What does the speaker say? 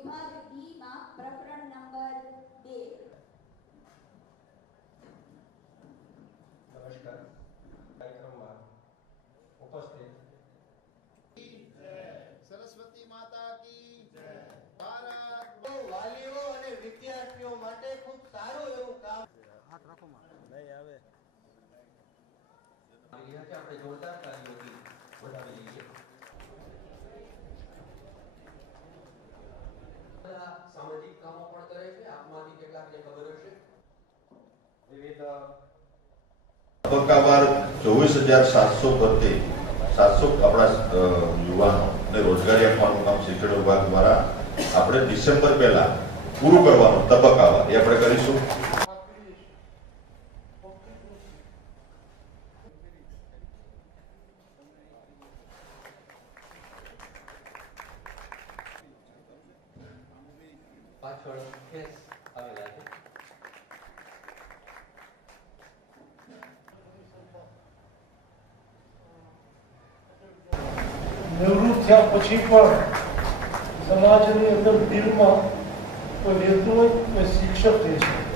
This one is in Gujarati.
વિભાગ ડી માં પ્રકરણ નંબર 2. નમસ્કાર. કાર્યક્રમમાં ઉપસ્થિત સરસ્વતી માતા કી જય. ભારત વાલીઓ અને વિદ્યાર્થીઓ માટે ખૂબ સારું એવું કામ હાથ રાખો માં નહીં આવે આપણે જોરદાર તાલીઓથી વધાવી લઈએ. સામાજિક કામો પણ કરે છે. આપમાંથી કેટલાકને ખબર હશે વિવિધ તબક્કાવાર 24,700 ભરતી 700 આપણા યુવાનોને રોજગારી આપવાનું કામ શિક્ષણ વિભાગ દ્વારા આપણે ડિસેમ્બર પહેલા પૂરું કરવાનું તબક્કાવાર એ આપણે કરીશું. પાછળ કેસ આવેલા છે. નિવૃત્ત થયા પછી પણ સમાજની અંદર દિલમાં કોઈ રહેતું હોય એ શિક્ષક રહે છે.